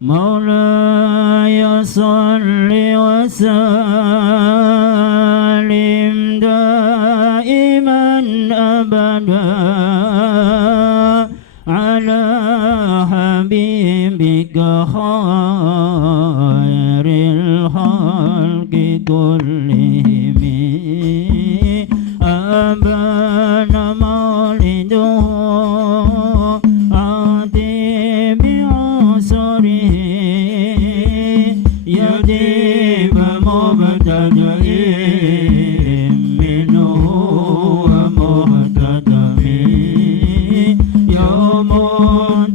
مولاي صل وسلم دائما أبدا على حبيبك خير الخلق كلهم أبان مولده عادي بعصره يديم مبتدئ منه ومهتدم يوم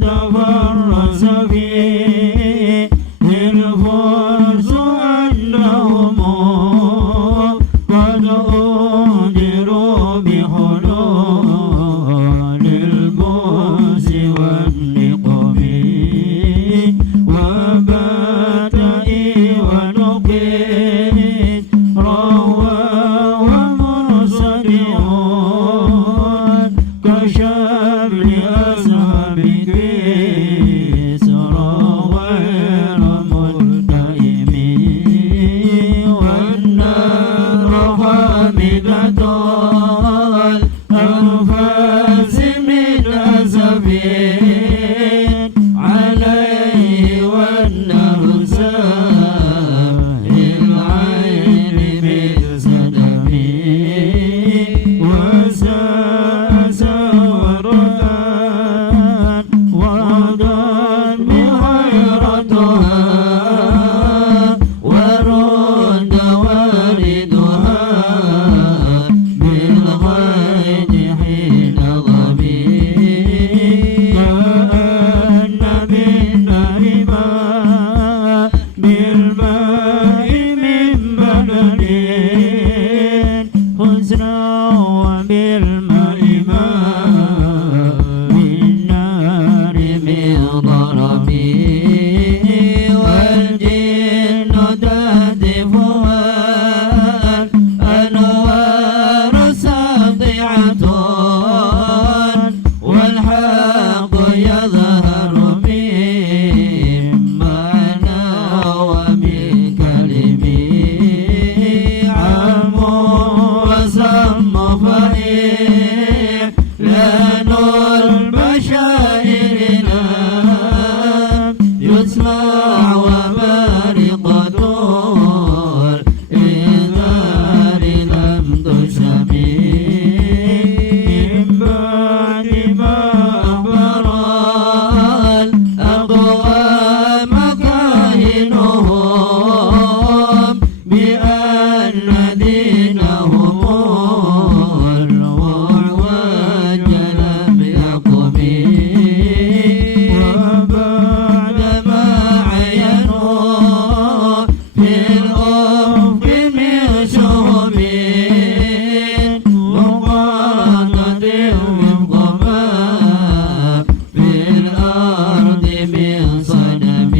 تفرس فيه الفرس أنهم قد أنذروا بحلول البؤس والنقم وبدء ونقيت روى ومرسلون كشمل أصحاب كسرى غير ملتئم والنار حامدة الأنفاس من أسف عليه والنرساء العين بالصدم وساس ورآن وضان بحيرتها ورد واردها بالغيد حين ضمي كأن بالنار ماء بالماء من بلد حزنا وبالماء ماء بالنار من ضرب والجن تهدفها الأنوار ساطعة والحق يظهر من معنى ومن كلمه عم وسم فإن لأن البشائر يسمع وبارقة الإنذار لم تسمع من بعد ما أخبر الأقوام كاهنهم بأن دينهم الوعوج لم يقم وبعدما عينوا في الأفق من شهب مقاطة وفق ما في الأرض من صدم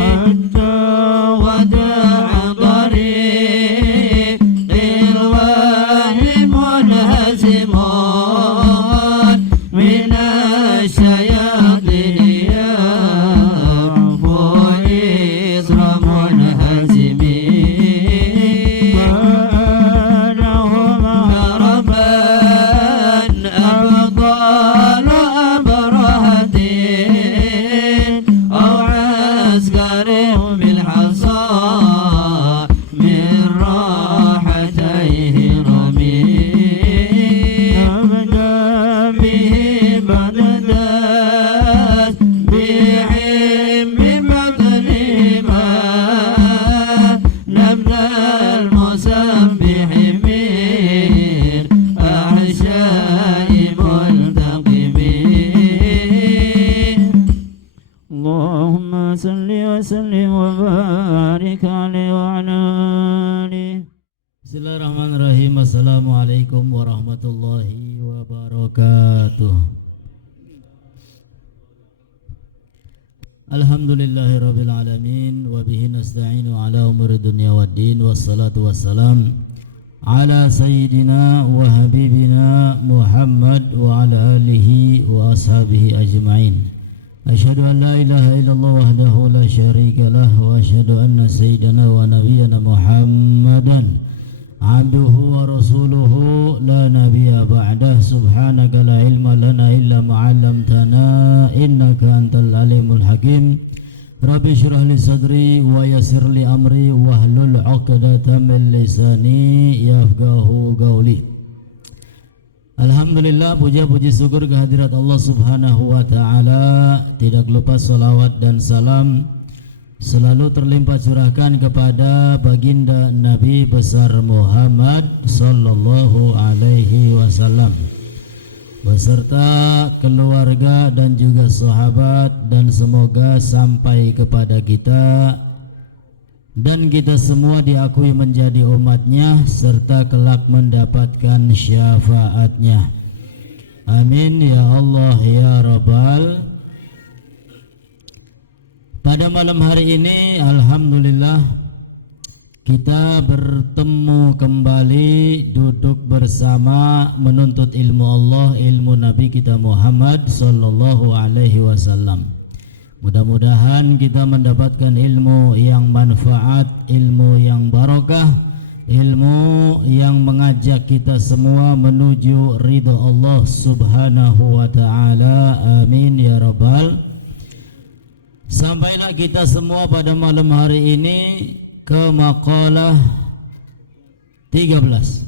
حتى وداع طريق الوحي منهزم من الشياطين يعفو إثر منهزم كأنهم هربا أبطال أبرهة أو عسكر بالحصى من راحتيه رمي أبدى به بددت بهم ببطنهما نبذ المسبح من أحشاء ملتقمين اللهم صل وسلم وبارك عليه وعلى آله. Bismillahirrahmanirrahim. Assalamualaikum warahmatullahi wabarakatuh. Alhamdulillahirabbil alamin wa bihi nasta'inu ala umuri dunya waddin wassalatu wassalam ala sayyidina wa habibina Muhammad wa ala alihi wa ashabihi ajma'in. أشهد أن لا إله إلا الله وحده لا شريك له وأشهد أن سيدنا ونبينا محمدا عبده ورسوله لا نبي بعده سبحانك لا علم لنا إلا ما علمتنا إنك أنت العليم الحكيم رب اشرح لي صدري ويسر لي أمري واحلل عقدة من لساني يفقهوا قولي. Alhamdulillah, puja-puji syukur kehadirat Allah Subhanahu wa taala. Tidak lupa salawat dan salam selalu terlimpah curahkan kepada baginda Nabi besar Muhammad sallallahu alaihi wasallam beserta keluarga dan juga sahabat, dan semoga sampai kepada kita dan kita semua diakui menjadi umatnya serta kelak mendapatkan syafaatnya. Amin ya Allah ya Rabbal. Pada malam hari ini alhamdulillah kita bertemu kembali, duduk bersama menuntut ilmu Allah, ilmu Nabi kita Muhammad sallallahu alaihi wasallam. Mudah-mudahan kita mendapatkan ilmu yang manfaat, ilmu yang barokah, ilmu yang mengajak kita semua menuju ridha Allah Subhanahu wa taala. Amin ya rabbal. Sampailah kita semua pada malam hari ini ke maqalah 13.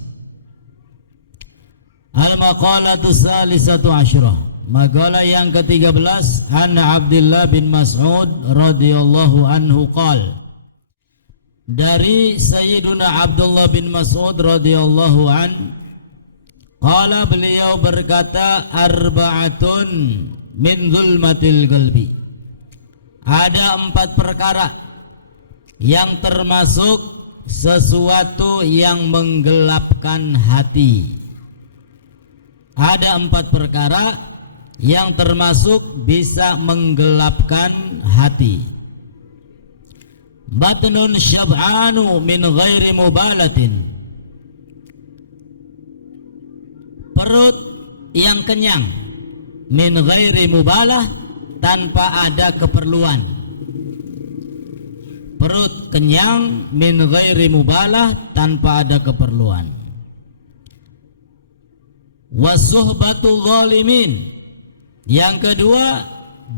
Al-maqalatu salisatu asyrah. Maqalah yang ke-13, an Abdullah bin Mas'ud radhiyallahu anhu qala. Dari Sayyiduna Abdullah bin Mas'ud radhiyallahu an, qala, beliau berkata, arba'atun min zulmatil qalbi. Ada 4 perkara yang termasuk sesuatu yang menggelapkan hati. Ada 4 perkara yang termasuk bisa menggelapkan hati. Batnun syab'anu min ghairi mubalatin. Perut yang kenyang min ghairi mubalah, tanpa ada keperluan. Perut kenyang min ghairi mubalah, tanpa ada keperluan. Wasuhbatul zalimin. Yang kedua,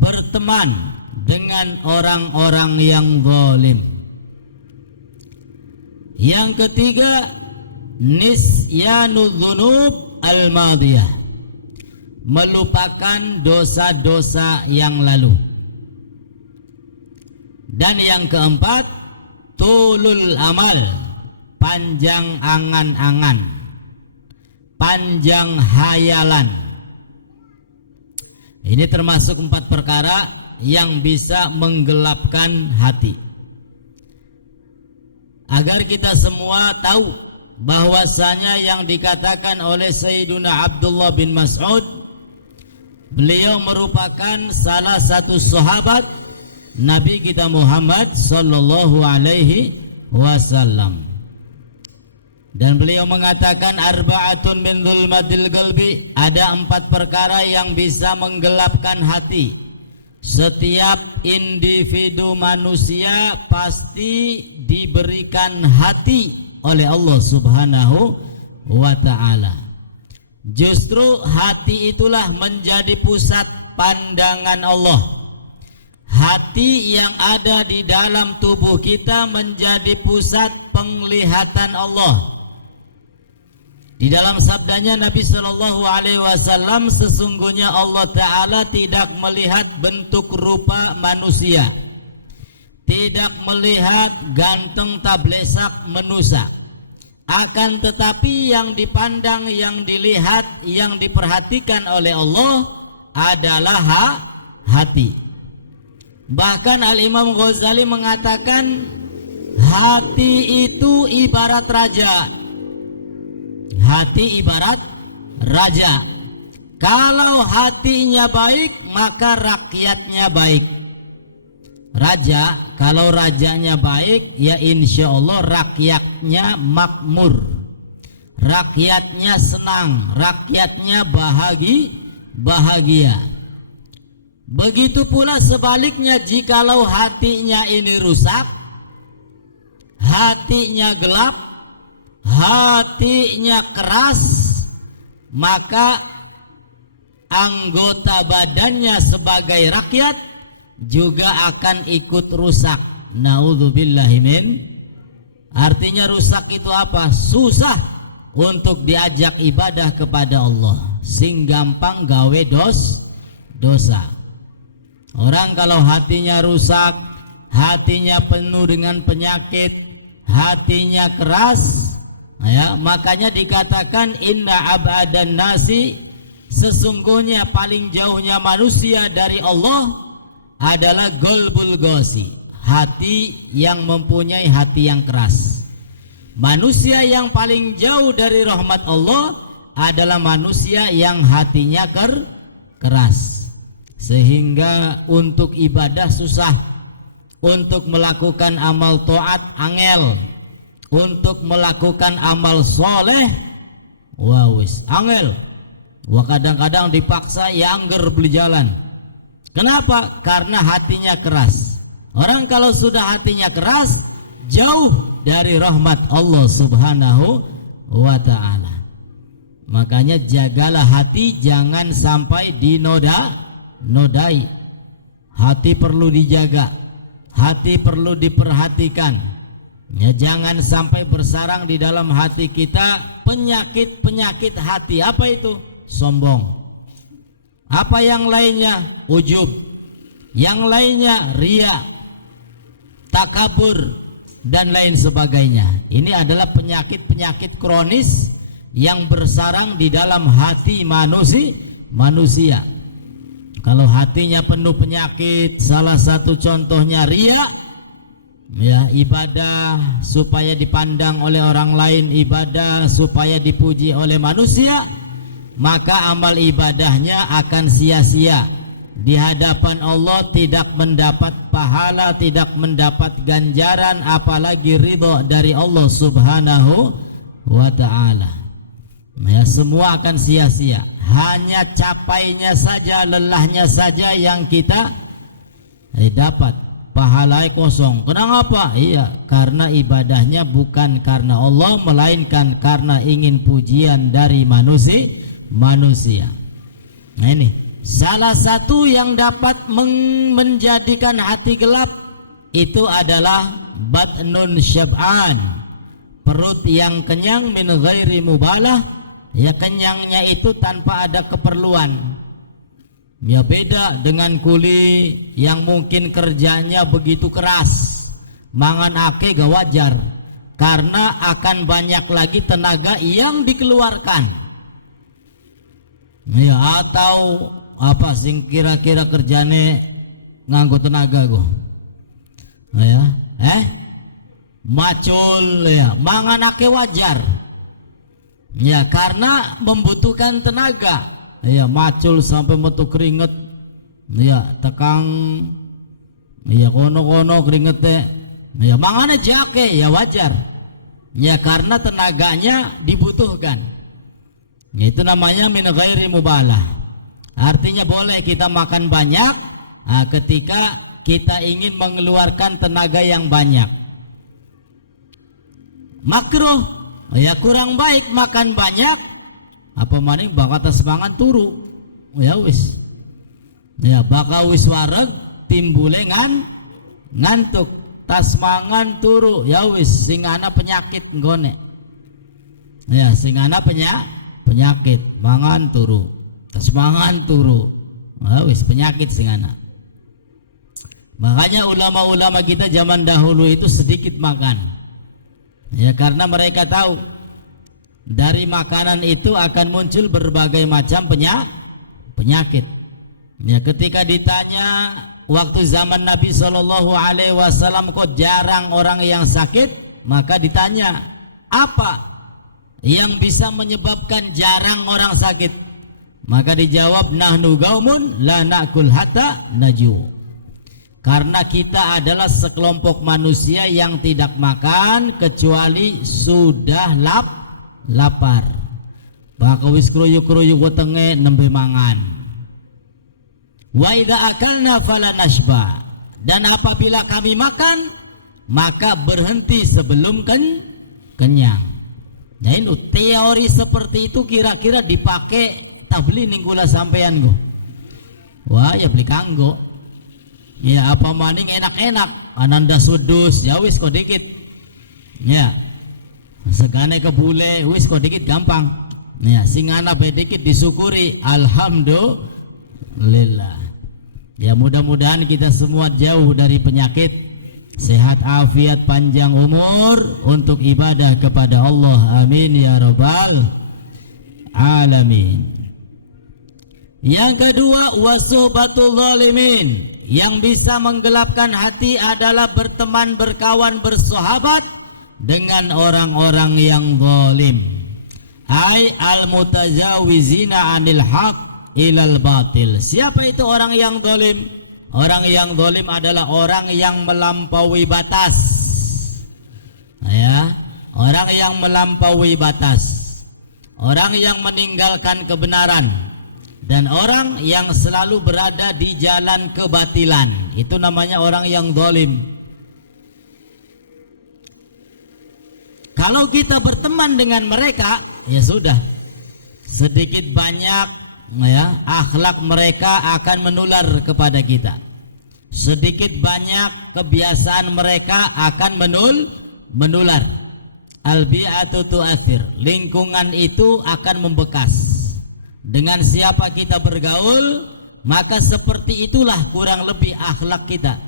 berteman dengan orang-orang yang zalim. Yang ketiga, nisyanu dzunub al-madiyah, melupakan dosa-dosa yang lalu. Dan yang keempat, tulul amal, panjang angan-angan, panjang hayalan. Ini termasuk 4 perkara yang bisa menggelapkan hati. Agar kita semua tahu bahwasanya yang dikatakan oleh Sayyiduna Abdullah bin Mas'ud, beliau merupakan salah satu sahabat Nabi kita Muhammad sallallahu alaihi wasallam. Dan beliau mengatakan, arba'atun min zulmatil qalbi, ada 4 perkara yang bisa menggelapkan hati. Setiap individu manusia pasti diberikan hati oleh Allah Subhanahu wa ta'ala. Justru hati itulah menjadi pusat pandangan Allah. Hati yang ada di dalam tubuh kita menjadi pusat penglihatan Allah. Di dalam sabdanya Nabi Shallallahu Alaihi Wasallam, sesungguhnya Allah Ta'ala tidak melihat bentuk rupa manusia, tidak melihat ganteng tablesak manusia, akan tetapi yang dipandang, yang dilihat, yang diperhatikan oleh Allah adalah hati. Bahkan Al-Imam Ghazali mengatakan, hati itu ibarat raja. Hati ibarat raja. Kalau hatinya baik, maka rakyatnya baik. Raja, kalau rajanya baik, ya insya Allah rakyatnya makmur, rakyatnya senang, rakyatnya bahagia. Begitu pula sebaliknya, jikalau hatinya ini rusak, hatinya gelap, hatinya keras, maka anggota badannya sebagai rakyat juga akan ikut rusak. Naudzubillahi min. Artinya rusak itu apa? Susah untuk diajak ibadah kepada Allah, sing gampang gawe dosa. Orang kalau hatinya rusak, hatinya penuh dengan penyakit, hatinya keras, ya, makanya dikatakan inna abadan nasi, sesungguhnya paling jauhnya manusia dari Allah adalah golbul gosi, hati yang mempunyai hati yang keras. Manusia yang paling jauh dari rahmat Allah adalah manusia yang hatinya keras. Sehingga untuk ibadah susah, untuk melakukan amal taat angel, untuk melakukan amal soleh wis angel. Wah, kadang-kadang dipaksa ya angger beli jalan. Kenapa? Karena hatinya keras. Orang kalau sudah hatinya keras, jauh dari rahmat Allah Subhanahu wa ta'ala. Makanya jagalah hati, jangan sampai dinodai. Hati perlu dijaga, hati perlu diperhatikan, ya, jangan sampai bersarang di dalam hati kita penyakit hati. Apa itu? Sombong. Apa yang lainnya? Ujub. Yang lainnya ria, takabur, dan lain sebagainya. Ini adalah penyakit kronis yang bersarang di dalam hati manusia. Kalau hatinya penuh penyakit, salah satu contohnya ria, ya, ibadah supaya dipandang oleh orang lain, ibadah supaya dipuji oleh manusia, maka amal ibadahnya akan sia-sia. Di hadapan Allah tidak mendapat pahala, tidak mendapat ganjaran, apalagi ridho dari Allah Subhanahu wa ta'ala. Ya, semua akan sia-sia. Hanya capainya saja, lelahnya saja yang kita dapat, pahalanya kosong. Kenapa? Iya, karena ibadahnya bukan karena Allah, melainkan karena ingin pujian dari manusia. Nah, ini salah satu yang dapat menjadikan hati gelap itu adalah batnun syab'an, perut yang kenyang min ghairi mubalah. Ya, kenyangnya itu tanpa ada keperluan. Ya, beda dengan kuli yang mungkin kerjanya begitu keras, mangan ake gak wajar, karena akan banyak lagi tenaga yang dikeluarkan. Ya, atau apa sing kira-kira kerjane nganggo tenaga go. Ya, macul, ya, mangan ake wajar. Ya, karena membutuhkan tenaga. Ya, macul sampai metu keringet. Ya, tekang. Ya, kono-kono keringetnya. Ya, mangane jake, ya wajar. Ya, karena tenaganya dibutuhkan. Ya, itu namanya min ghairi mubalah. Artinya boleh kita makan banyak ketika kita ingin mengeluarkan tenaga yang banyak. Makruh, ya, kurang baik makan banyak, apa maning bakal semangan turu, ya wis, ya bakal wis wareg timbule ngantuk, tas mangan turu, ya wis singana penyakit nggone, ya singana penyakit mangan turu, tas mangan turu, ya wis penyakit singana. Makanya ulama-ulama kita zaman dahulu itu sedikit makan. Ya, karena mereka tahu dari makanan itu akan muncul berbagai macam penyakit. Ya, ketika ditanya waktu zaman Nabi SAW kok jarang orang yang sakit, maka ditanya apa yang bisa menyebabkan jarang orang sakit, maka dijawab nahnu qaumun la na'kul hatta naju. Karena kita adalah sekelompok manusia yang tidak makan kecuali sudah lapar. Baka wis kruyuk-kruyuk wetenge nembe mangan. Wa idza akalna fala nashba. Dan apabila kami makan, maka berhenti sebelum kenyang. Nah ini teori seperti itu kira-kira dipakai tabli ninggula sampean go. Wah ya beli kanggo. Ya apa maning enak-enak. Ananda sudus ya wis kok dikit. Ya. Segane kebule wis kok dikit gampang. Ya singana be dikit disyukuri. Alhamdulillah. Ya mudah-mudahan kita semua jauh dari penyakit, sehat afiat panjang umur untuk ibadah kepada Allah. Amin ya rabbal alamin. Yang kedua, wasuhbatul zalimin. Yang bisa menggelapkan hati adalah berteman, berkawan, bersahabat dengan orang-orang yang zalim. Ai al-mutajawizina 'anil haq ilal batil. Siapa itu orang yang zalim? Orang yang zalim adalah orang yang melampaui batas. Ya, orang yang melampaui batas. Orang yang meninggalkan kebenaran dan orang yang selalu berada di jalan kebatilan. Itu namanya orang yang zalim. Kalau kita berteman dengan mereka, ya sudah. Sedikit banyak ya, akhlak mereka akan menular kepada kita. Sedikit banyak kebiasaan mereka akan menular. Albi'atu tu'athir. Lingkungan itu akan membekas. Dengan siapa kita bergaul, maka seperti itulah kurang lebih akhlak kita.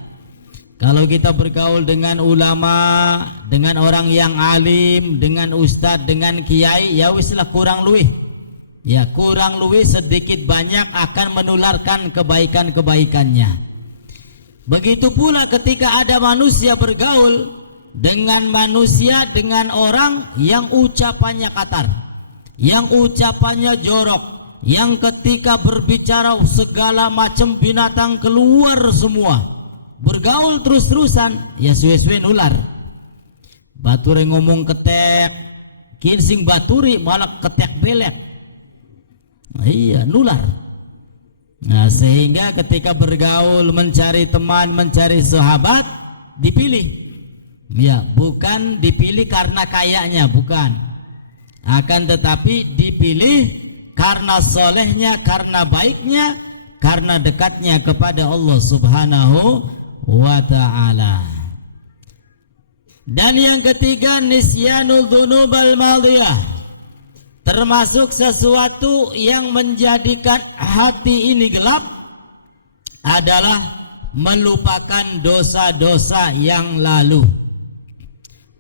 Kalau kita bergaul dengan ulama, dengan orang yang alim, dengan ustadz, dengan kiai, ya wislah kurang luih. Ya kurang lebih sedikit banyak akan menularkan kebaikan-kebaikannya. Begitu pula ketika ada manusia bergaul dengan manusia, dengan orang yang ucapannya katar, yang ucapannya jorok, yang ketika berbicara segala macam binatang keluar semua, bergaul terus-terusan, ya suwe-suwe nular. Bature ngomong ketek, kinsing baturi malah ketek belek. Iya, nular. Nah, sehingga ketika bergaul, mencari teman, mencari sahabat, dipilih. Ya, bukan dipilih karena kayanya, bukan. Akan tetapi dipilih karena solehnya, karena baiknya, karena dekatnya kepada Allah Subhanahu wa ta'ala. Dan yang ketiga, nisyanul dzunubal madhiyah. Termasuk sesuatu yang menjadikan hati ini gelap adalah melupakan dosa-dosa yang lalu.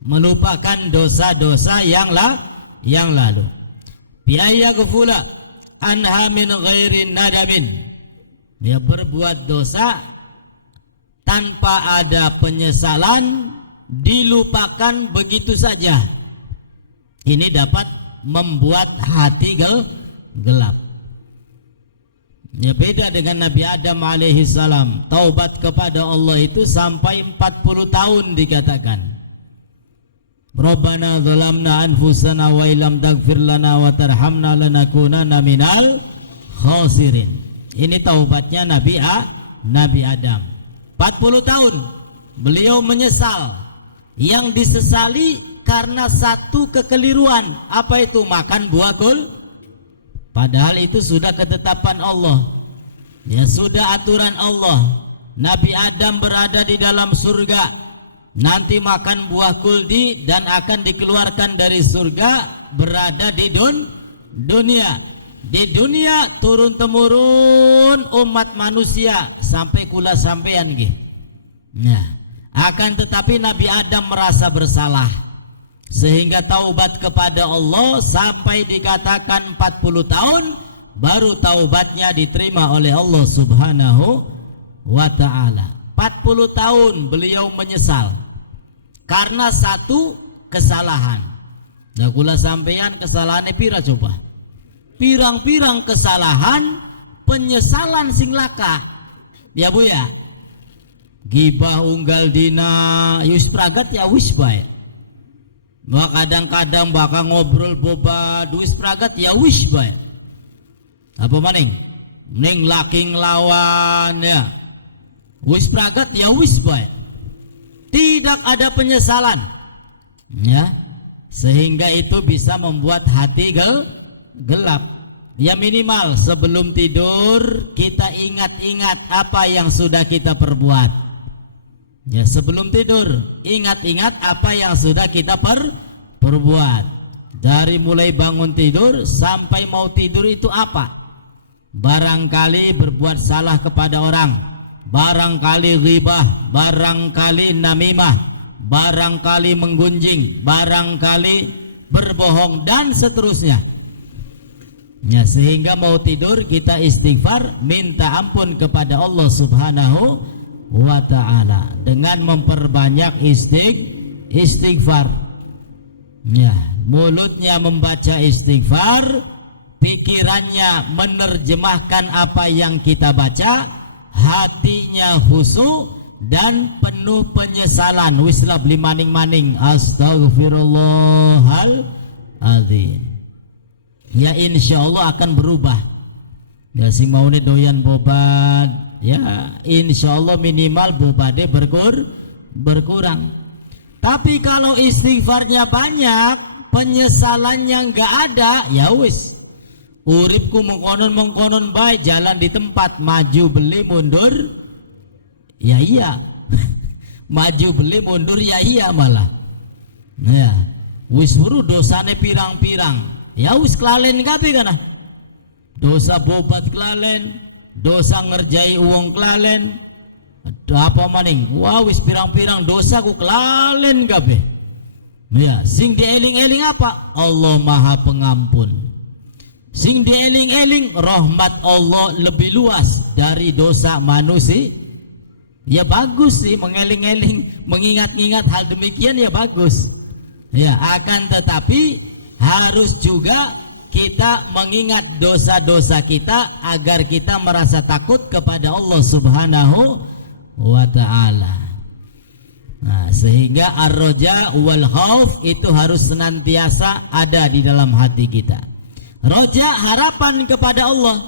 Melupakan dosa-dosa yang lalu. Biaya gufula anha min ghairi nadamin. Dia berbuat dosa tanpa ada penyesalan, dilupakan begitu saja. Ini dapat membuat hati gelap. Ya beda dengan Nabi Adam alaihi salam. Taubat kepada Allah itu sampai 40 tahun dikatakan. Rabbana zalamna anfusana wa illam taghfir lana wa tarhamna lanakunanna minal khasirin. Ini taubatnya Nabi Adam. 40 tahun beliau menyesal. Yang disesali karena satu kekeliruan. Apa itu? Makan buah kul. Padahal itu sudah ketetapan Allah. Ya sudah aturan Allah. Nabi Adam berada di dalam surga. Nanti makan buah kuldi dan akan dikeluarkan dari surga, berada di dunia. Di dunia turun temurun umat manusia sampai kula sampean nggih. Nah, akan tetapi Nabi Adam merasa bersalah sehingga taubat kepada Allah sampai dikatakan 40 tahun baru taubatnya diterima oleh Allah Subhanahu wa ta'ala. 40 tahun beliau menyesal karena satu kesalahan. Nah kula sampean kesalahannya pira coba? Pirang-pirang kesalahan, penyesalan sing laka. Ya Bu ya. Gibah unggal dina yus pragat ya wis bae. Bah kadang-kadang bakal ngobrol boba duis pragat ya wis bae. Apa maning? ning laki nglawan ya. Wis pragat ya wis bae. Tidak ada penyesalan. Ya. Sehingga itu bisa membuat hati gelap. Ya minimal sebelum tidur kita ingat-ingat apa yang sudah kita perbuat. Ya sebelum tidur ingat-ingat apa yang sudah kita perbuat. Dari mulai bangun tidur sampai mau tidur itu apa? Barangkali berbuat salah kepada orang, barangkali ghibah, barangkali namimah, barangkali menggunjing, barangkali berbohong dan seterusnya. Ya, sehingga mau tidur kita istighfar, minta ampun kepada Allah Subhanahu wa ta'ala dengan memperbanyak istighfar. Ya, mulutnya membaca istighfar, pikirannya menerjemahkan apa yang kita baca, hatinya khusyuk dan penuh penyesalan. Wislah beli maning-maning astagfirullahaladzim. Ya insya Allah akan berubah. Ya sing mau doyan bobat, ya insya Allah minimal bobade berkurang. Tapi kalau istighfarnya banyak, penyesalannya nggak ada, ya wis. Uripku mengkonon baik, jalan di tempat, maju beli mundur, ya iya. Maju beli mundur, ya iya malah. Ya, wis buru dosane pirang-pirang. Ya wis kelalen kabeh kana. Dosa bobat kelalen, dosa ngerjai uang kelalen. Apa maning? Wah wis pirang-pirang dosa ku kelalen kabeh. Ya, sing dieling-eling apa? Allah Maha Pengampun. Sing dieling-eling rahmat Allah lebih luas dari dosa manusia. Ya bagus sih mengeling-eling, mengingat-ingat hal demikian ya bagus. Ya, akan tetapi harus juga kita mengingat dosa-dosa kita agar kita merasa takut kepada Allah Subhanahu wa ta'ala. Nah, sehingga ar-roja wal khauf itu harus senantiasa ada di dalam hati kita. Roja harapan kepada Allah.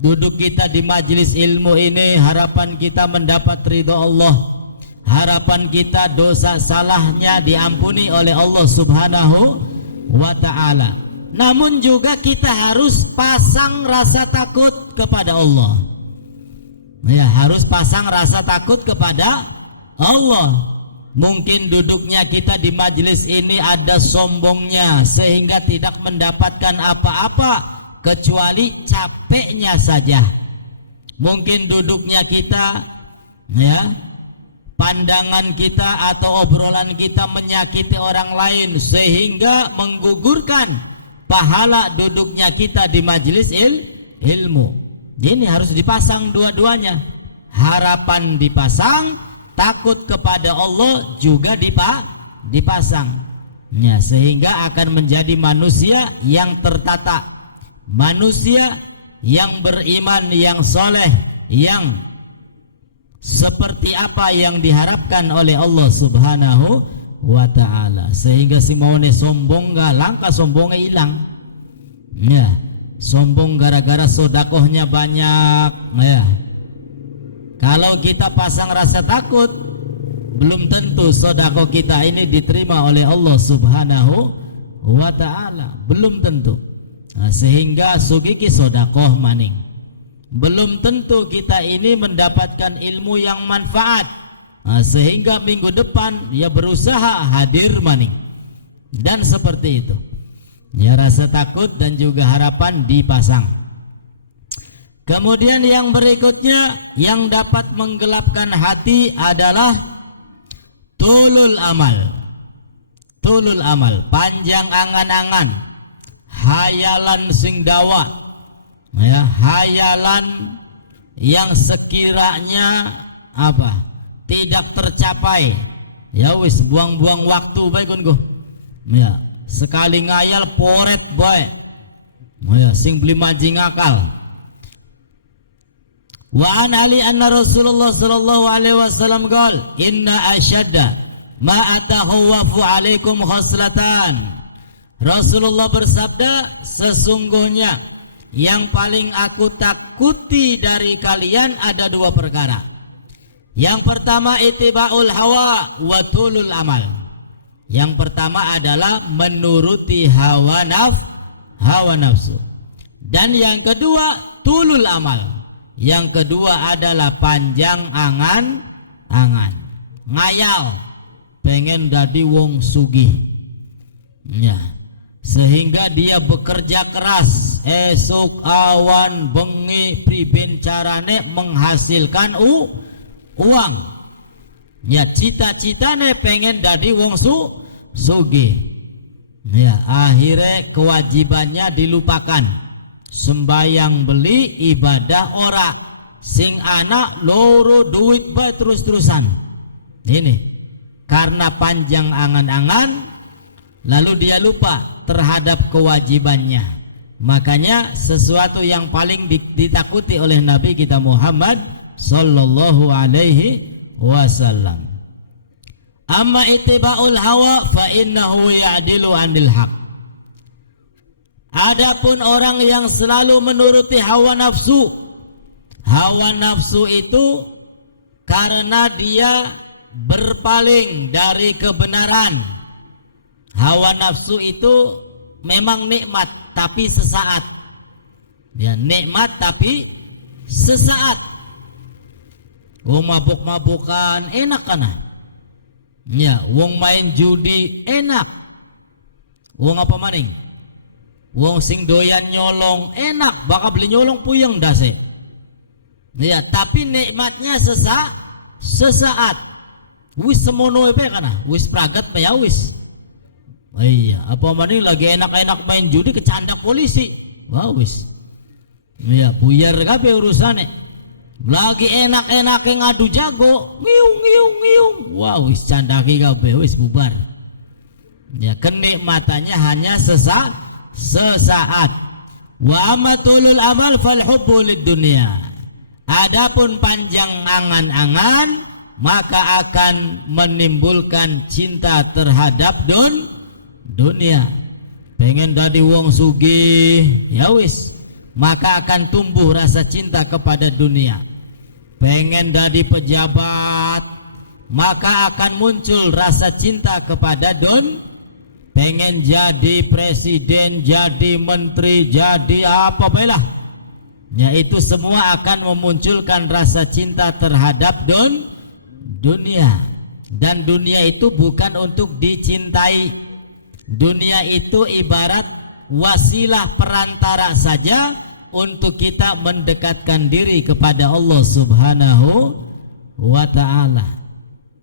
Duduk kita di majelis ilmu ini harapan kita mendapat ridho Allah. Harapan kita dosa salahnya diampuni oleh Allah Subhanahu wa ta'ala. Namun juga kita harus pasang rasa takut kepada Allah. Ya, harus pasang rasa takut kepada Allah. Mungkin duduknya kita di majelis ini ada sombongnya sehingga tidak mendapatkan apa-apa kecuali capeknya saja. Mungkin duduknya kita, ya, pandangan kita atau obrolan kita menyakiti orang lain sehingga menggugurkan pahala duduknya kita di majelis ilmu. Ini harus dipasang dua-duanya. Harapan dipasang, takut kepada Allah juga dipasang. Ya, sehingga akan menjadi manusia yang tertata, manusia yang beriman, yang soleh, yang seperti apa yang diharapkan oleh Allah Subhanahu wa ta'ala. Sehingga si maune sombong gak langkah sombongnya hilang. Ya, sombong gara-gara sodakohnya banyak. Ya, kalau kita pasang rasa takut, belum tentu sodakoh kita ini diterima oleh Allah Subhanahu wa ta'ala. Belum tentu. Nah, sehingga sugiki sodakoh maning, belum tentu kita ini mendapatkan ilmu yang manfaat. Nah, sehingga minggu depan ya berusaha hadir maning. Dan seperti itu. Ya, rasa takut dan juga harapan dipasang. Kemudian yang berikutnya yang dapat menggelapkan hati adalah tulul amal. Tulul amal, panjang angan-angan, hayalan sing dawa. Ya, hayalan yang sekiranya apa? Tidak tercapai. Ya wis buang-buang waktu bae kon go. Ya, sekali ngayal poret bae. Ya, sing beli majing akal. Wa an Ali anna Rasulullah sallallahu alaihi wasallam qala inna ashadda ma atahawwafu alaikum khaslatan. Rasulullah bersabda, sesungguhnya yang paling aku takuti dari kalian ada dua perkara. Yang pertama ittiba'ul hawa wa tulul amal. Yang pertama adalah menuruti hawa nafsu. Dan yang kedua tulul amal. Yang kedua adalah panjang angan-angan. Ngayal pengen jadi wong sugih. Ya. Sehingga dia bekerja keras esok awan bengi priben carane menghasilkan uang. Ya cita-citane pengen jadi wong sugih. Ya akhirnya kewajibannya dilupakan. Sembayang beli ibadah ora, sing anak loro duit bae terus-terusan. Ini karena panjang angan-angan lalu dia lupa terhadap kewajibannya. Makanya sesuatu yang paling ditakuti oleh Nabi kita Muhammad sallallahu alaihi wasallam. Amma ittiba'ul hawa fa innahu ya'dilu 'anil haq. Adapun orang yang selalu menuruti hawa nafsu. Hawa nafsu itu karena dia berpaling dari kebenaran. Hawa nafsu itu memang nikmat tapi sesaat. Ya, nikmat tapi sesaat. Wong mabuk-mabukan enak kana. Ya, wong main judi enak. Wong apa maning? Wong sing doyan nyolong enak, bakal beli nyolong puyeng dase. Ya, tapi nikmatnya sesaat. Wis semono wae kana, wis pragat ya wis. Oh iya, apa maning lagi enak-enak main judi kecandak polisi. Wah wis. Ya, buyar kabeh urusane. Lagi enak-enak ngadu jago, ngiung. Wah wis candaki kabeh wis bubar. Ya, kenikmatannya hanya sesaat. Wa amatulul amal fal hubbu lid dunya. Adapun panjang angan-angan maka akan menimbulkan cinta terhadap dunia. Pengen jadi wong sugih, ya wis, maka akan tumbuh rasa cinta kepada dunia. Pengen jadi pejabat, maka akan muncul rasa cinta kepada pengen jadi presiden, jadi menteri, jadi apa belah. Ya itu semua akan memunculkan rasa cinta terhadap dunia. Dan dunia itu bukan untuk dicintai. Dunia itu ibarat wasilah perantara saja untuk kita mendekatkan diri kepada Allah Subhanahu wa ta'ala.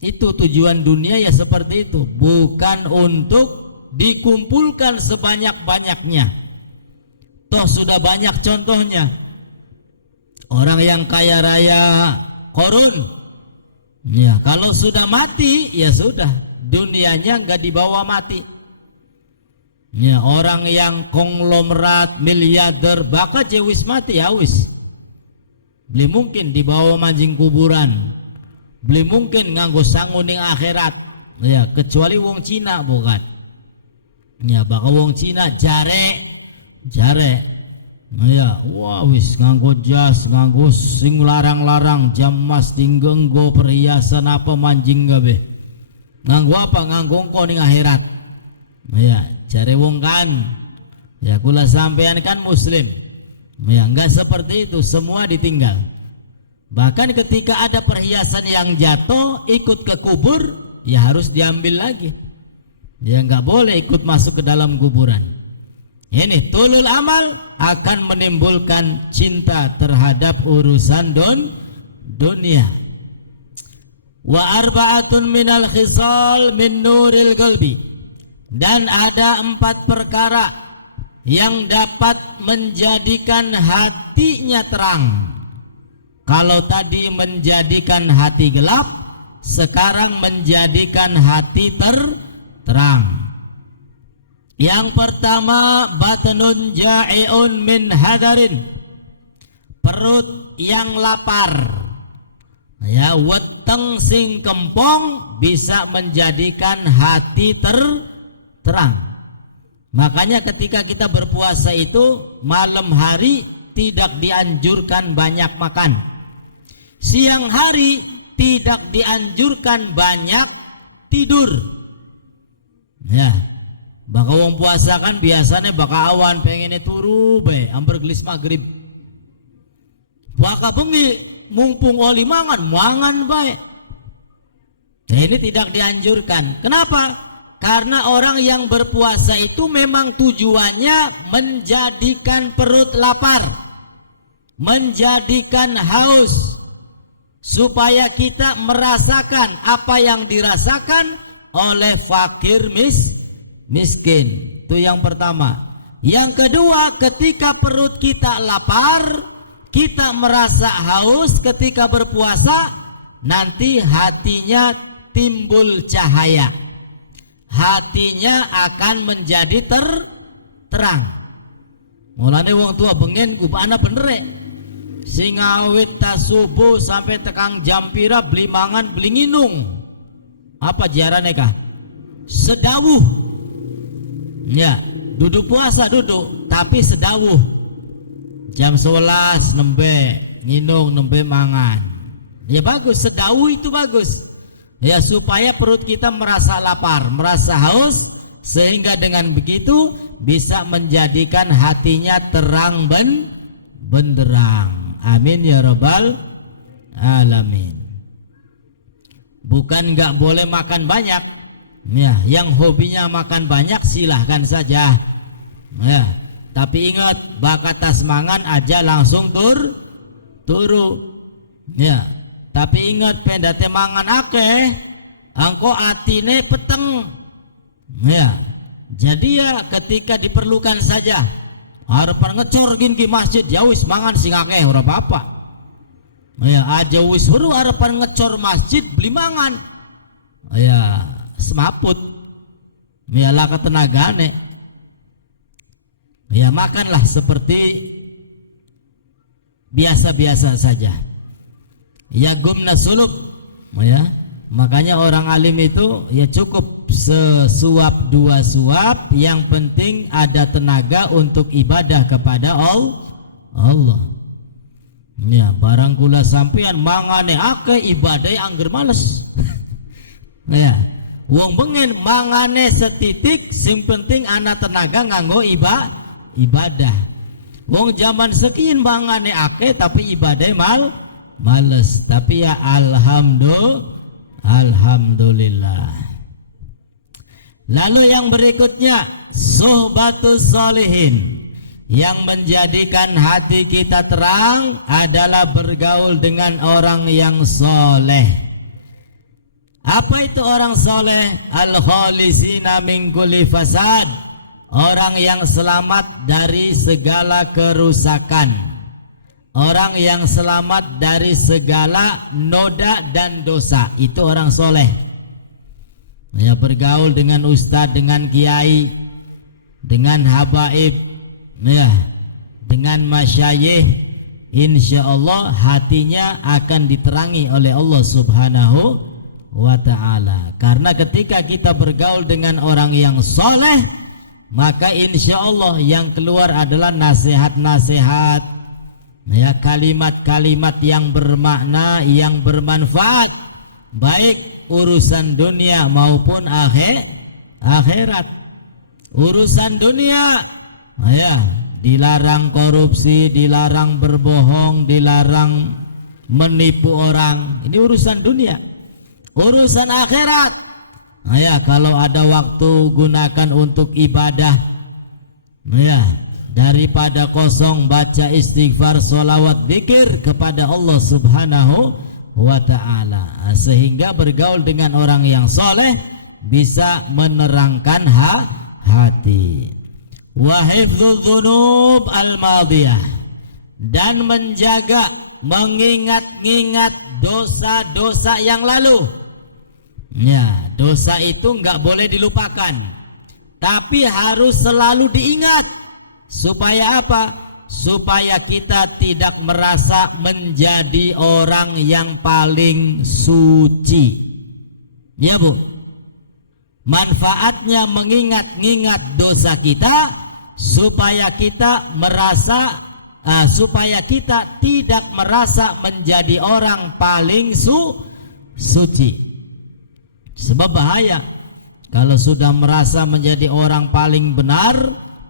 Itu tujuan dunia ya seperti itu, bukan untuk dikumpulkan sebanyak-banyaknya. Toh sudah banyak contohnya. Orang yang kaya raya korun. Ya, kalau sudah mati ya sudah, dunianya enggak dibawa mati. Ya, orang yang konglomerat miliarder bakal jewis mati ya wis. Beli mungkin dibawa manjing kuburan. Beli mungkin nganggo sanguning akhirat. Ya, kecuali wong Cina bukan. Ya bakal wong Cina jare. Ya wah wis nganggo jas, nganggo sing larang-larang jam emas tinggenggo perhiasan apa manjing gabe. Nganggo apa? Nganggo engko ning akhirat. Ya jare wong kan. Ya kula sampean kan muslim. Ya enggak seperti itu, semua ditinggal. Bahkan ketika ada perhiasan yang jatuh ikut ke kubur, ya harus diambil lagi. Ya nggak boleh ikut masuk ke dalam kuburan. Ini tulul amal akan menimbulkan cinta terhadap urusan dunia. Wa arba'atun minal khisal min nuril qalbi. Dan ada 4 perkara yang dapat menjadikan hatinya terang. Kalau tadi menjadikan hati gelap, sekarang menjadikan hati terang. Yang pertama, batnun ja'iun min hadarin. Perut yang lapar. Ya, weteng sing kempong bisa menjadikan hati terang. Makanya ketika kita berpuasa itu malam hari tidak dianjurkan banyak makan. Siang hari tidak dianjurkan banyak tidur. Ya, baka wong puasa kan biasanya baka awan pengennya turu be, amper gelis maghrib. Baka bengi mumpung oli mangan bae. Nah, ini tidak dianjurkan. Kenapa? Karena orang yang berpuasa itu memang tujuannya menjadikan perut lapar, menjadikan haus, supaya kita merasakan apa yang dirasakan oleh fakir miskin. Itu yang pertama. Yang kedua, ketika perut kita lapar, kita merasa haus ketika berpuasa, nanti hatinya timbul cahaya. Hatinya akan menjadi terang. Mulane wong tua bengen kupana bener sing awit ta subuh sampai tekang jam pira beli mangan beli nginung. Apa jarane kah? Sedawuh. Ya, duduk puasa duduk tapi sedawuh. Jam 11 nembe nginung nembe mangan. Ya bagus, sedawuh itu bagus. Ya supaya perut kita merasa lapar, merasa haus, sehingga dengan begitu bisa menjadikan hatinya terang benderang. Amin ya rabbal alamin. Bukan nggak boleh makan banyak. Ya, yang hobinya makan banyak silahkan saja. Ya, tapi ingat bakatas mangan aja langsung turu. Ya. Tapi ingat pendate mangan akeh, angko atine peteng. Ya. Jadi ya ketika diperlukan saja. Harapan ngecor gin ki masjid ya wis mangan sing akeh ora apa-apa. Ya aja wis huru harapan ngecor masjid beli mangan. Ya semaput. Ya lah ketenagane. Ya makanlah seperti biasa-biasa saja. Ya gumna sulub, ya. Makanya orang alim itu ya cukup sesuap dua suap, yang penting ada tenaga untuk ibadah kepada Allah. Ya barang kula sampean mangane akeh ibadah angger males. Ya wong bengen mangane setitik, sing penting ana tenaga nganggo ibadah. Wong zaman sekian mangane akeh tapi ibadah males, tapi ya alhamdulillah. Lalu yang berikutnya, sohbatus solihin. Yang menjadikan hati kita terang adalah bergaul dengan orang yang soleh. Apa itu orang soleh? Al-khalisina min kulli fasad. Orang yang selamat dari segala kerusakan. Orang yang selamat dari segala noda dan dosa, itu orang soleh. Ya bergaul dengan ustadz, dengan kiai, dengan habaib, ya, dengan masyayikh, insya Allah hatinya akan diterangi oleh Allah Subhanahu wa ta'ala. Karena ketika kita bergaul dengan orang yang soleh, maka insya Allah yang keluar adalah nasihat-nasihat, ya, kalimat-kalimat yang bermakna, yang bermanfaat, baik urusan dunia maupun akhirat. Urusan dunia, ya, dilarang korupsi, dilarang berbohong, dilarang menipu orang. Ini urusan dunia. Urusan akhirat, ya, kalau ada waktu gunakan untuk ibadah, ya, daripada kosong baca istighfar, sholawat, zikir kepada Allah Subhanahu wa ta'ala. Sehingga bergaul dengan orang yang soleh bisa menerangkan hati. Wa hifdzul dzunub al-madiyah, dan menjaga, mengingat-ingat dosa-dosa yang lalu. Ya, dosa itu enggak boleh dilupakan, tapi harus selalu diingat. Supaya apa? Supaya kita tidak merasa menjadi orang yang paling suci. Ya Bu. Manfaatnya mengingat-ingat dosa kita supaya kita merasa supaya kita tidak merasa menjadi orang paling suci. Sebab bahaya kalau sudah merasa menjadi orang paling benar,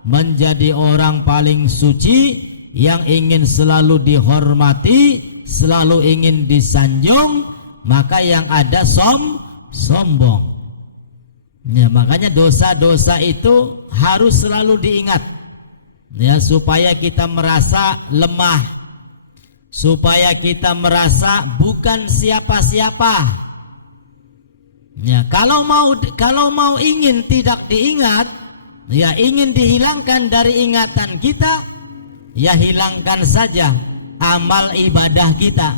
menjadi orang paling suci, yang ingin selalu dihormati, selalu ingin disanjung, maka yang ada sombong. Ya, makanya dosa-dosa itu harus selalu diingat, ya, supaya kita merasa lemah, supaya kita merasa bukan siapa-siapa. Ya, kalau mau ingin tidak diingat, ya, ingin dihilangkan dari ingatan kita, ya hilangkan saja amal ibadah kita.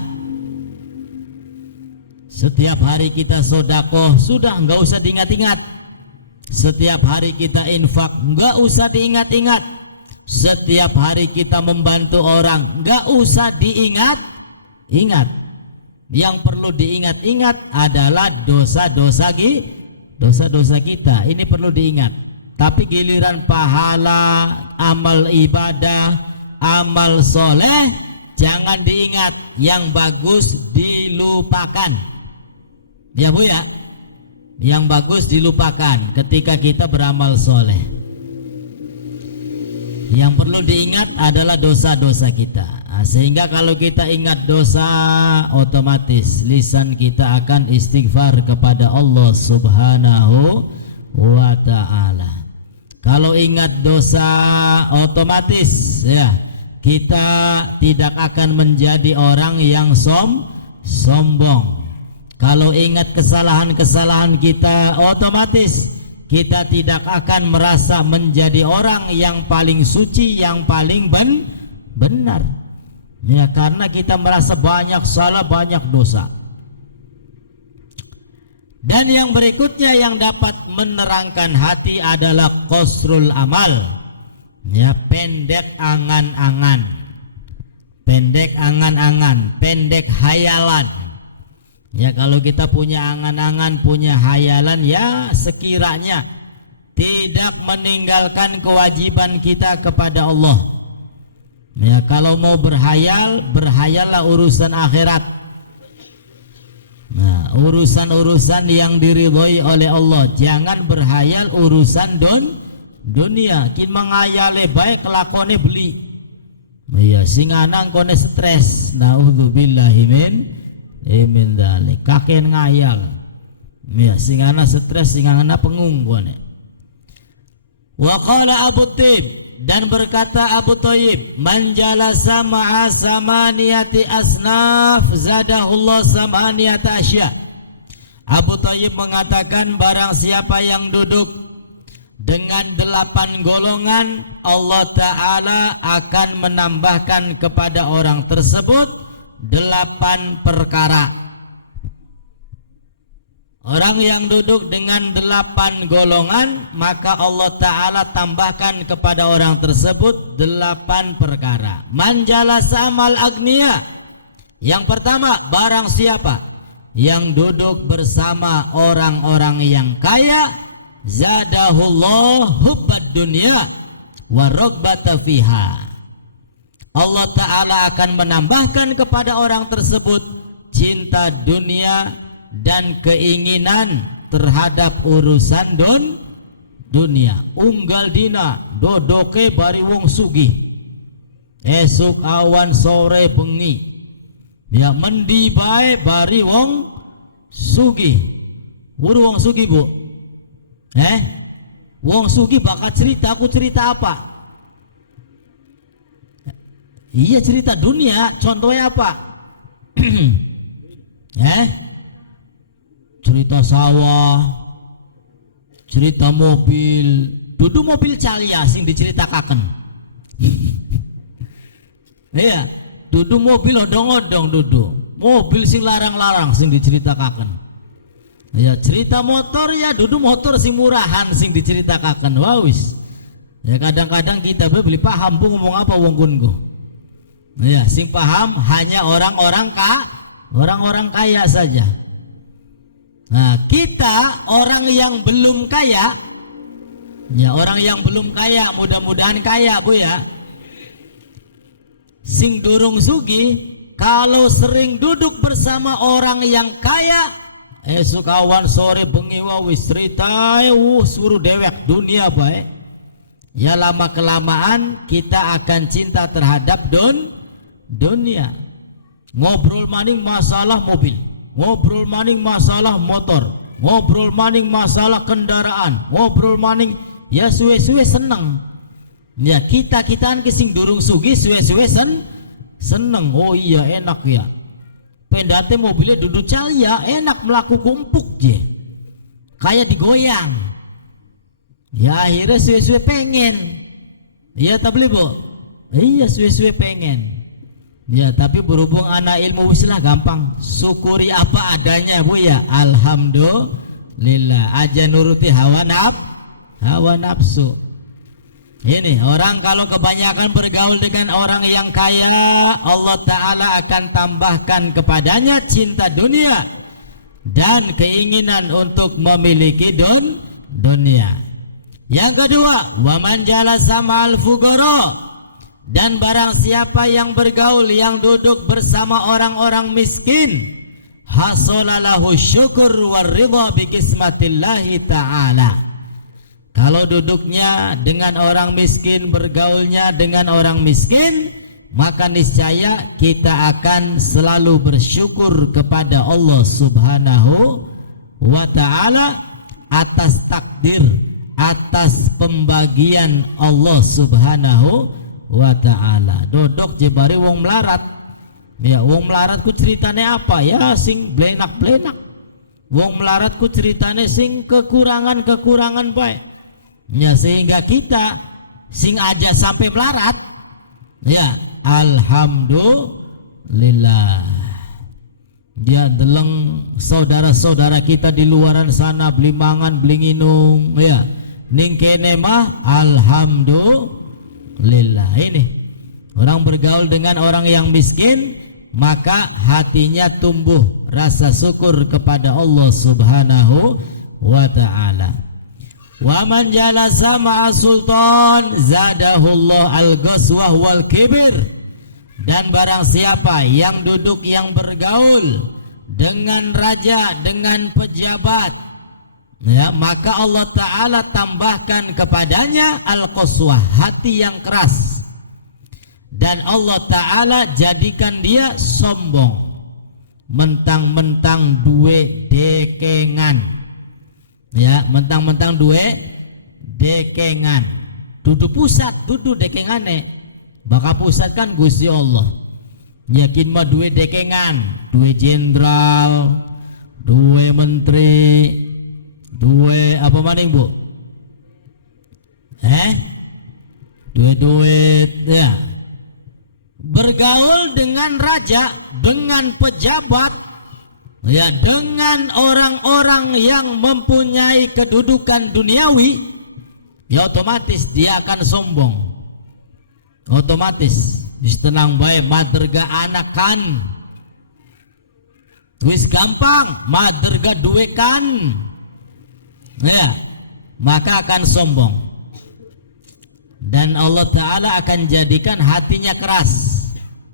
Setiap hari kita sedekah, sudah nggak usah diingat-ingat. Setiap hari kita infak, nggak usah diingat-ingat. Setiap hari kita membantu orang, nggak usah diingat-ingat. Yang perlu diingat-ingat adalah dosa-dosa kita. Ini perlu diingat. Tapi giliran pahala, amal ibadah, amal soleh, jangan diingat. Yang bagus dilupakan. Ya Bu ya, yang bagus dilupakan ketika kita beramal soleh. Yang perlu diingat adalah dosa-dosa kita. Sehingga kalau kita ingat dosa, otomatis lisan kita akan istighfar kepada Allah Subhanahu wa ta'ala. Kalau ingat dosa, otomatis ya kita tidak akan menjadi orang yang sombong. Kalau ingat kesalahan-kesalahan kita, otomatis kita tidak akan merasa menjadi orang yang paling suci, yang paling benar. Ya, karena kita merasa banyak salah, banyak dosa. Dan yang berikutnya yang dapat menerangkan hati adalah qasrul amal. Ya, pendek angan-angan. Pendek angan-angan, pendek hayalan. Ya, kalau kita punya angan-angan, punya hayalan, ya sekiranya tidak meninggalkan kewajiban kita kepada Allah. Ya, kalau mau berhayal, berhayallah urusan akhirat. Nah, urusan-urusan yang diridhoi oleh Allah. Jangan berhayal urusan dunia. Kin mangayale baik kelakone beli. Iya, sing anang kone stres. Naudzubillahi min dalik. Kakek ngayal. Ya, sing ana stres, sing ana pengungguan. Wa qala Abu Tib, dan berkata Abu Thayyib, man jalasa ma'a samaniyati asnaf zadahullah samaniyata asya. Abu Thayyib mengatakan, barang siapa yang duduk dengan 8 golongan, Allah Ta'ala akan menambahkan kepada orang tersebut 8 perkara. Orang yang duduk dengan 8 golongan, maka Allah Ta'ala tambahkan kepada orang tersebut 8 perkara. Man jalasa mal agniya. Yang pertama, barang siapa yang duduk bersama orang-orang yang kaya, zadahullah hubbad dunya wa raghbata fiha. Allah Ta'ala akan menambahkan kepada orang tersebut cinta dunia dan keinginan terhadap urusan dunia. Unggal dina dodoke bari wong sugih, esuk awan sore bengi, ya mendi bae bari wong sugih. Wong sugih Bu, wong sugih bakal cerita. Aku cerita apa? Iya, cerita dunia. Contohnya apa? Cerita sawah, cerita mobil. Dudu mobil calia sing diceritakan. Iya, dudu mobil odong-odong dudu. Mobil sing larang-larang sing diceritakan. Ya, cerita motor ya dudu motor sing murahan sing diceritakan. Wah wis. Ya kadang-kadang kita beli paham bu ngomong apa wong kunku. Ya, sing paham hanya orang-orang kaya saja. Nah, kita orang yang belum kaya, ya orang yang belum kaya, mudah-mudahan kaya Bu ya. Sing durung sugi, kalau sering duduk bersama orang yang kaya, esok awan sore bengi wis cerita, suruh dewek dunia baik. Ya lama kelamaan kita akan cinta terhadap dunia. Ngobrol maning masalah mobil, ngobrol maning masalah motor, ngobrol maning masalah kendaraan, ngobrol maning ya suwe-suwe seneng. Ya kita-kitaan kesing durung sugi suwe-suwe seneng. Oh iya enak ya. Pendate mobilnya duduk calia enak melaku kumpuk je. Kayak digoyang. Ya akhirnya suwe-suwe pengen. Iya tak beli Bu? Iya suwe-suwe pengen. Ya tapi berhubung anak ilmu wislah gampang. Syukuri apa adanya Bu ya. Alhamdulillah. Aja nuruti hawa nafsu. Ini orang kalau kebanyakan bergaul dengan orang yang kaya, Allah Ta'ala akan tambahkan kepadanya cinta dunia dan keinginan untuk memiliki dunia. Yang kedua, waman jalasa ma'al fuqara, dan barang siapa yang bergaul, yang duduk bersama orang-orang miskin, hasolalahu syukur warridha bikismatillahi ta'ala. Kalau duduknya dengan orang miskin, bergaulnya dengan orang miskin, maka niscaya kita akan selalu bersyukur kepada Allah Subhanahu wa Ta'ala atas takdir, atas pembagian Allah Subhanahu wa Ta'ala. Duduk jebari wong melarat. Ya wong melarat ku ceritane apa? Ya sing blenak-blenak. Wong melarat ku ceritane sing kekurangan-kekurangan baik. Ya sehingga kita sing aja sampai melarat, ya alhamdulillah. Dia deleng saudara-saudara kita di luaran sana beli mangan, beli nginum, ya ning kene mah alhamdulillah. Ini orang bergaul dengan orang yang miskin, maka hatinya tumbuh rasa syukur kepada Allah Subhanahu wa Ta'ala. Wa man jalasa ma'a sultan zadahullah al-ghaswah wal kibir, dan barang siapa yang duduk, yang bergaul dengan raja, dengan pejabat, ya maka Allah Ta'ala tambahkan kepadanya al-qaswah, hati yang keras, dan Allah Ta'ala jadikan dia sombong, mentang-mentang duwe dekengan. Ya, mentang-mentang duwe dekengan. Duduk pusat, duduk dekengane. Baka pusat kan Gusti Allah. Yakin mah duwe dekengan, duwe jenderal, duwe menteri, duwe apa maning Bu? Duwe duit ya. Bergaul dengan raja, dengan pejabat, ya dengan orang-orang yang mempunyai kedudukan duniawi, ya otomatis dia akan sombong. Otomatis wis tenang bae maderga anakan. Wis gampang maderga duwekan. Ya, maka akan sombong. Dan Allah Ta'ala akan jadikan hatinya keras.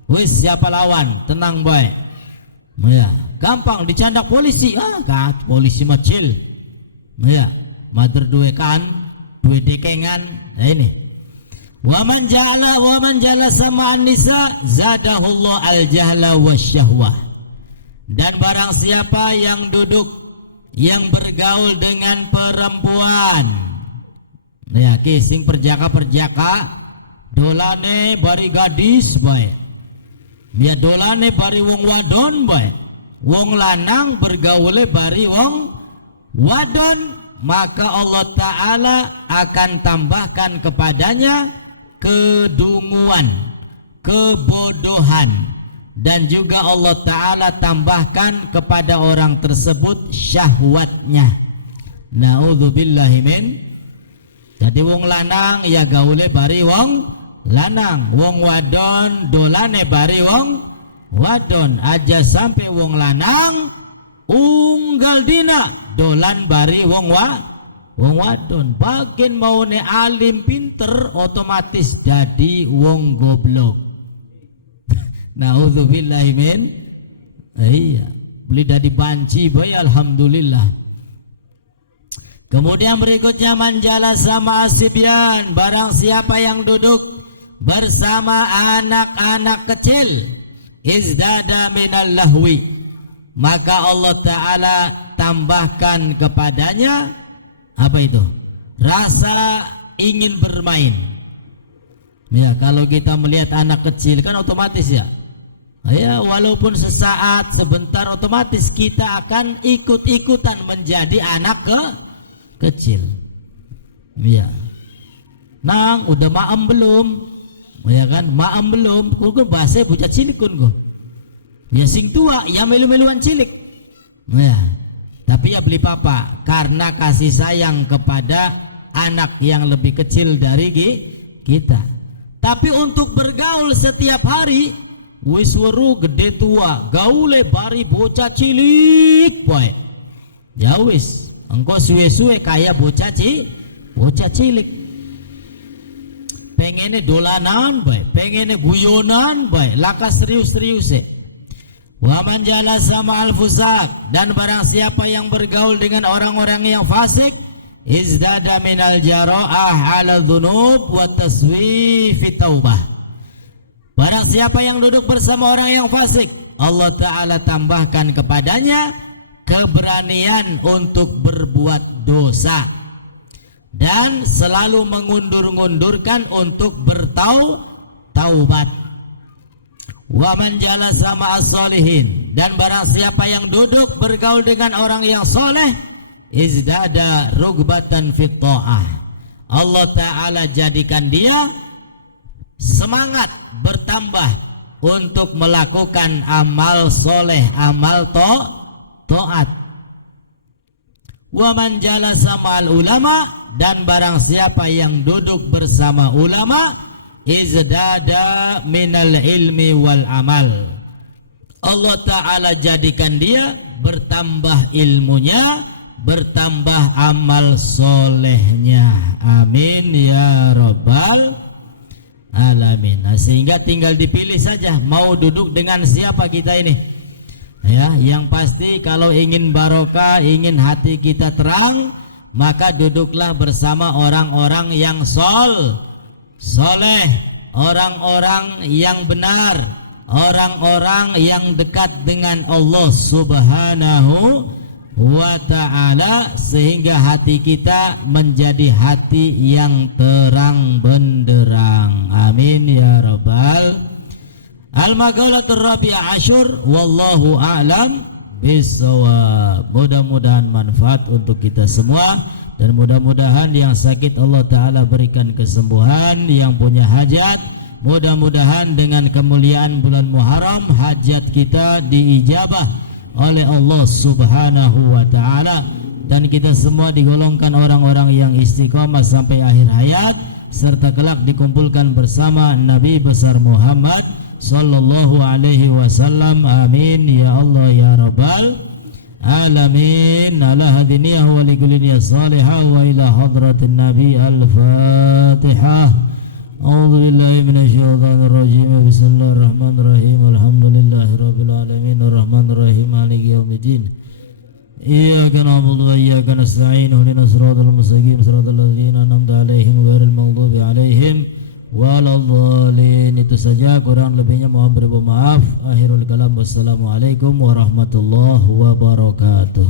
Wis siapa lawan, tenang bae. Ya, gampang dicandak polisi, polisi macil, ya, mater duekan, due dekengan, nah ini. Waman jala sama nisa zadahullah al jahla wasyahwah, dan barang siapa yang duduk, yang bergaul dengan perempuan, ya kising perjaka dolane bari gadis baik. Ya dolane bari wong wadon bae. Wong lanang bergaule bari wong wadon, maka Allah Ta'ala akan tambahkan kepadanya kedunguan, kebodohan, dan juga Allah Ta'ala tambahkan kepada orang tersebut syahwatnya. Na'udzubillahi min. Jadi wong lanang ya gaule bari wong lanang, wong wadon dolane bari wong wadon, aja sampai wong lanang unggal dina dolan bari wong wadon. Bagian maune alim pinter otomatis jadi wong goblok. Naudzubillahi min. Iya, beli dari banci boy, alhamdulillah. Kemudian berikutnya manjala sama asibyan, barang siapa yang duduk bersama anak-anak kecil, izdada minal lahwi, maka Allah Ta'ala tambahkan kepadanya apa itu? Rasa ingin bermain. Ya, kalau kita melihat anak kecil kan otomatis ya. Ya, walaupun sesaat, sebentar, otomatis kita akan ikut-ikutan menjadi anak kecil. Ya. Nang, udah maem belum? Ya kan, maem belum? Kok bahasa bocah cilik kun kok. Ya sing tua, ya melu-meluan cilik. Ya. Tapi ya beli papa karena kasih sayang kepada anak yang lebih kecil dari kita. Tapi untuk bergaul setiap hari, wis weru gede tua, gaule bari bocah cilik poe. Ya wis, engko suwe-suwe kaya bocah cilik. Pengene dolanan bae, pengene guyonan bae, laka serius-serius. Wa man jalasa ma'al fusaq, dan barang siapa yang bergaul dengan orang-orang yang fasik, izdada minal jara'ah 'ala dzunub wa taswifi taubah. Barang siapa yang duduk bersama orang yang fasik, Allah Ta'ala tambahkan kepadanya keberanian untuk berbuat dosa dan selalu mengundur-undurkan untuk bertaubat. Wa man jalasa ma'as solihin, dan barang siapa yang duduk bergaul dengan orang yang soleh, izdada rugbatan fit ta'ah. Allah Ta'ala jadikan dia semangat bertambah untuk melakukan amal soleh, amal taat. Wa man jalasa ma'al ulama, dan barang siapa yang duduk bersama ulama, izdada minal ilmi wal amal. Allah Ta'ala jadikan dia bertambah ilmunya, bertambah amal solehnya. Amin ya rabbal alamin. Nah, sehingga tinggal dipilih saja mau duduk dengan siapa kita ini. Ya, yang pasti kalau ingin barokah, ingin hati kita terang, maka duduklah bersama orang-orang yang soleh, orang-orang yang benar, orang-orang yang dekat dengan Allah Subhanahu wa ta'ala, sehingga hati kita menjadi hati yang terang benderang. Amin ya rabbal. Al-Maqalatul Rabi'ah Asyur, wallahu a'lam bissawab. Mudah-mudahan manfaat untuk kita semua, dan mudah-mudahan yang sakit Allah Ta'ala berikan kesembuhan, yang punya hajat mudah-mudahan dengan kemuliaan bulan Muharram hajat kita diijabah oleh Allah Subhanahu wa Ta'ala, dan kita semua digolongkan orang-orang yang istiqamah sampai akhir hayat, serta kelak dikumpulkan bersama Nabi besar Muhammad sallallahu alaihi wasallam. Amin ya Allah ya rabbal alamin. Ala hadiniyah wa likulliniyah salihah wa ila hadratin nabi. Al-Fatihah. A'udzu billahi minasyaitonir rajim. Bismillahirrahmanirrahim. Alhamdulillahi rabbil alamin arrahmanir rahim maliki yaumiddin. Iyyaka na'budu wa iyyaka nasta'in. Ihdinas siratal mustaqim siratal ladzina an'amta 'alaihim ghairil maghdubi 'alaihim waladhdallin. Itu saja, kurang lebihnya mohon beri maaf. Akhirul kalam, wassalamualaikum warahmatullahi wabarakatuh.